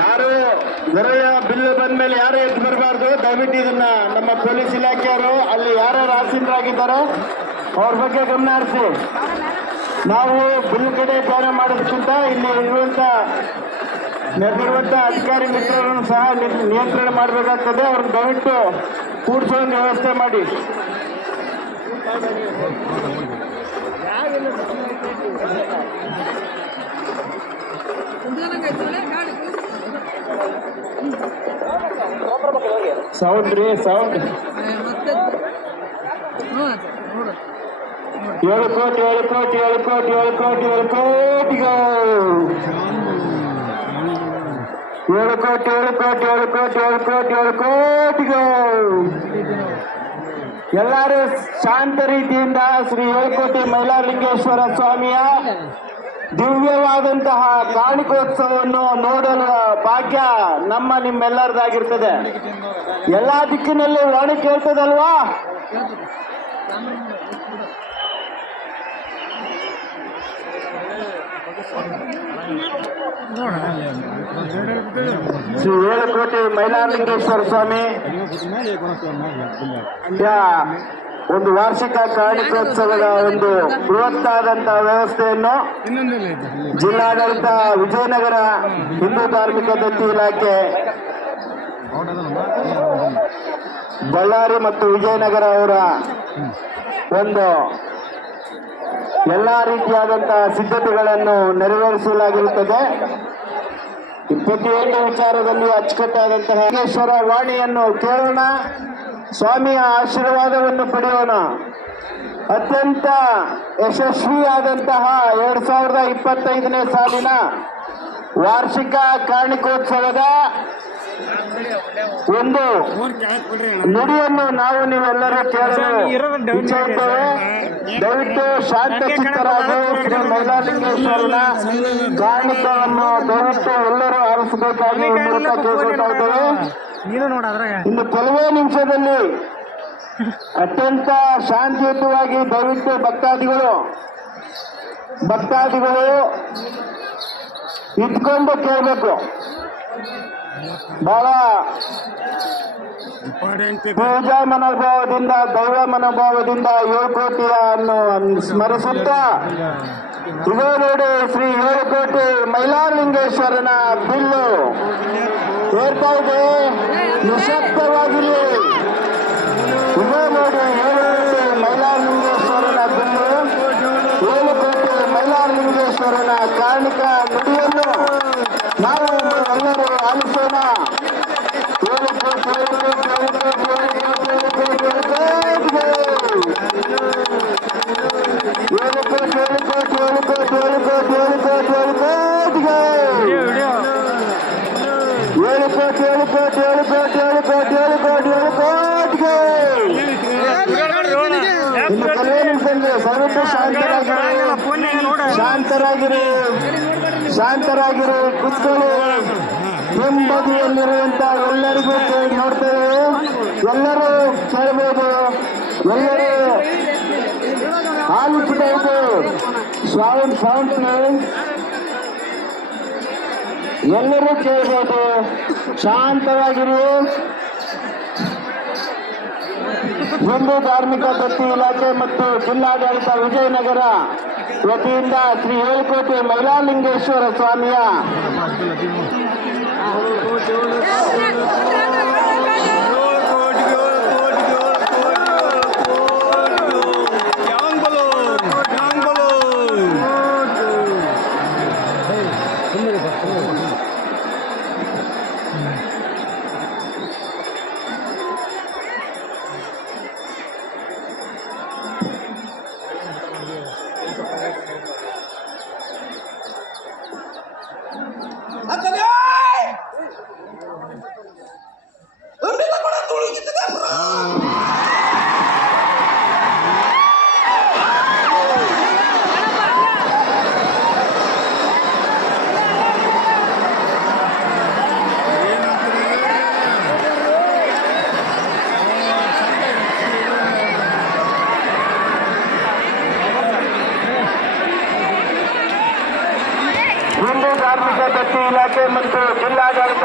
ಯಾರು ಹೊರೆಯ ಬಿಲ್ಲು ಬಂದ್ಮೇಲೆ ಯಾರು ಎದ್ದು ಬರಬಾರ್ದು. ದಯವಿಟ್ಟು ಇದನ್ನ ನಮ್ಮ ಪೊಲೀಸ್ ಇಲಾಖೆಯವರು ಅಲ್ಲಿ ಯಾರ್ಯಾರು ಆಸೀನರಾಗಿದ್ದಾರೋ ಅವ್ರ ಬಗ್ಗೆ ಗಮನ ಹರಿಸಿ. ನಾವು ಬಿಲ್ ಕಡೆ ಧ್ಯಾನ ಮಾಡೋದಕ್ಕಿಂತ ಇಲ್ಲಿ ನೆರೆದಿರುವಂತ ಅಧಿಕಾರಿ ಮಿತ್ರರನ್ನು ಸಹ ನಿಯಂತ್ರಣ ಮಾಡಬೇಕಾಗ್ತದೆ. ಅವ್ರನ್ನ ದಯವಿಟ್ಟು ಕೂಡಿಸೋ ವ್ಯವಸ್ಥೆ ಮಾಡಿ. ಸೌಂಡ್ ರೀ ಸೌಂಡ್. 7 ಕೋಟಿ 7 ಕೋಟಿ 7 ಕೋಟಿ 7 ಕೋಟಿ 7 ಕೋಟಿಗೆ 7 ಕೋಟಿ 7 ಕೋಟಿ 7 ಕೋಟಿ 7 ಕೋಟಿ 7 ಕೋಟಿಗೆ ಎಲ್ಲರೂ ಶಾಂತ ರೀತಿಯಿಂದ ಶ್ರೀ 7 ಕೋಟಿ ಮೈಲಾರಲಿಂಗೇಶ್ವರ ಸ್ವಾಮಿಯ ದಿವ್ಯವಾದಂತಹ ಕಾಣಿಕೋತ್ಸವವನ್ನು ನೋಡಲು ಭಾಗ್ಯ ನಿಮ್ಮೆಲ್ಲರದಾಗಿರ್ತದೆ. ಎಲ್ಲಾ ದಿಕ್ಕಿನಲ್ಲಿ ವಾಣಿ ಕೇಳ್ತದಲ್ವಾ? ಶ್ರೀ 7 ಕೋಟಿ ಮೈಲಾರಲಿಂಗೇಶ್ವರ ಸ್ವಾಮಿ ಒಂದು ವಾರ್ಷಿಕ ಕಾಣಿಕೋತ್ಸವದ ಒಂದು ಬೃಹತ್ತಾದಂತಹ ವ್ಯವಸ್ಥೆಯನ್ನು ಜಿಲ್ಲಾಡಳಿತ ವಿಜಯನಗರ ಹಿಂದೂ ಧಾರ್ಮಿಕ ದತ್ತಿ ಇಲಾಖೆ ಬಳ್ಳಾರಿ ಮತ್ತು ವಿಜಯನಗರ ಅವರ ಒಂದು ಎಲ್ಲಾ ರೀತಿಯಾದಂತಹ ಸಿದ್ಧತೆಗಳನ್ನು ನೆರವೇರಿಸಲಾಗಿರುತ್ತದೆ. 28 ವಿಚಾರದಲ್ಲಿ ಅಚ್ಚುಕಟ್ಟಾದಂತಹ ಲಿಂಗೇಶ್ವರ ವಾಣಿಯನ್ನು ಕೇಳೋಣ, ಸ್ವಾಮಿಯ ಆಶೀರ್ವಾದವನ್ನು ಪಡೆಯೋಣ. ಅತ್ಯಂತ ಯಶಸ್ವಿಯಾದಂತಹ 2025ನೇ ಸಾಲಿನ ವಾರ್ಷಿಕ ಕಾಣಿಕೋತ್ಸವದ ಒಂದು ನುಡಿಯನ್ನು ನಾವು ನೀವೆಲ್ಲರೂ ಕೇಳಲು ಇಚ್ಛಿಸುತ್ತೇವೆ. ದಯವಿಟ್ಟು ಶಾಂತ ಚಿತ್ತರಾಗಿ ಶ್ರೀ ಮೈಲಾರಲಿಂಗೇಶ್ವರನ ಕಾಣಿಕೆಯನ್ನು ದಯವಿಟ್ಟು ಎಲ್ಲರೂ ಆರಿಸಬೇಕಾಗಿ ಮೂಲಕ ಕೇಳ್ಕೊಳ್ತಾ ಇದ್ದೇವೆ. ಇನ್ನು ಕೆಲವೇ ನಿಮಿಷದಲ್ಲಿ ಅತ್ಯಂತ ಶಾಂತಿಯುತವಾಗಿ ದಯವಿಟ್ಟು ಭಕ್ತಾದಿಗಳು ಇದ್ಕೊಂಡು ಕೇಳಬೇಕು. ಬಹಳ ಪೂಜಾ ಮನೋಭಾವದಿಂದ ದೈವ ಮನೋಭಾವದಿಂದ 7 ಕೋಟಿಯನ್ನು ಸ್ಮರಿಸುತ್ತಾ ಇದೇ ನೋಡಿ ಶ್ರೀ 7 ಕೋಟಿ ಮೈಲಾರಲಿಂಗೇಶ್ವರನ ಬಿಲ್ಲು ಏರ್ತಾ ಇದೆ. ನಿಶಬ್ದವಾಗಿರಿ. ಇದೇ ನೋಡಿ 7 ಕೋಟಿ ಮೈಲಾರಲಿಂಗೇಶ್ವರನ ಬಿಲ್ಲು, 7 ಕೋಟಿ ಮೈಲಾರಲಿಂಗೇಶ್ವರನ ಕಾಣಿಕ ನುಡಿಯನ್ನು ನಾವು ಎಲ್ಲರೂ ಆಲಿಸೋಣ. 7 ಕೋಟಿ 7 ಕೋಟಿ 7 ಕೋಟಿ 7 ಕೋಟಿ 7 ಕೋಟಿ 7 ಕೋಟಿ 7 ಕೋಟಿ 7 ಕೋಟಿ 7 ಕೋಟಿ 7 ಕೋಟಿ 7 ಕೋಟಿಗೆ 7 ಕೋಟಿ 7 ಕೋಟಿ 7 ಕೋಟಿ 7 ಕೋಟಿ 7 ಕೋಟಿ 7 ಕೋಟಿಗೆ ಇನ್ನು ಕೆಲವೇ ನಿಮಿಷದಲ್ಲಿ ದಯವಿಟ್ಟು ಶಾಂತರಾಗಿರಿ ಕುತ್ಕೊಳ್ಳಿ. ಹಿಂಬದಿಯಲ್ಲಿರುವಂತ ಎಲ್ಲರಿಗೂ ನೋಡ್ತೇವೆ, ಎಲ್ಲರೂ ಕೇಳಬಹುದು, ಎಲ್ಲರೂ ಆಲಿಸಬಹುದು. ಸೌಂಡ್ ಎಲ್ಲರೂ ಕೇಳಬಹುದು. ಶಾಂತವಾಗಿರಿ. ಹಿಂದೂ ಧಾರ್ಮಿಕ ದತ್ತಿ ಇಲಾಖೆ ಮತ್ತು ಜಿಲ್ಲಾಡಳಿತ ವಿಜಯನಗರ ವತಿಯಿಂದ ಶ್ರೀ 7 ಕೋಟಿ ಮೈಲಾರಲಿಂಗೇಶ್ವರ ಸ್ವಾಮಿಯ ಧಾರ್ಮಿಕ ದತ್ತಿ ಇಲಾಖೆ ಮತ್ತು ಜಿಲ್ಲಾಡಳಿತ